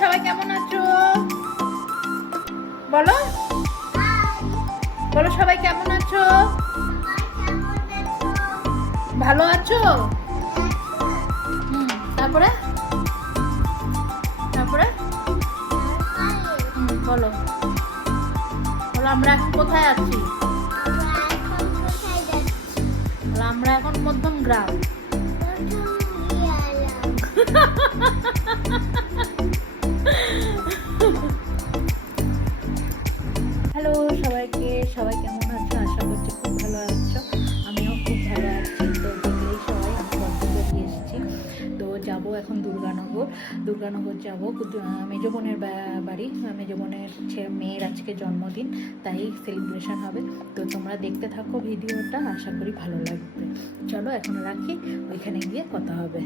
সবাই কেমন আছো? বলো বলো সবাই কেমন আছো? ভালো আছো? তারপরে তারপরে বলো বলো আমরা এখন কোথায় আছি? আমরা এখন মধ্যম গ্রাম। হ্যালো সবাইকে, সবাই কেমন আছো? আশা করছি খুব ভালো আছো। আমিও খুব ভালো আছি। তো দেখলেই সবাই আমি গন্তব্যে এসেছি। তো যাব এখন দুর্গানগর যাব মেজো বোনের বাড়ি। মেজো বোনের মেয়ের আজকে জন্মদিন, তাই সেলিব্রেশন হবে। তো তোমরা দেখতে থাকো ভিডিওটা, আশা করি ভালো লাগবে। চলো এখন রাখি, ওইখানে গিয়ে কথা হবে।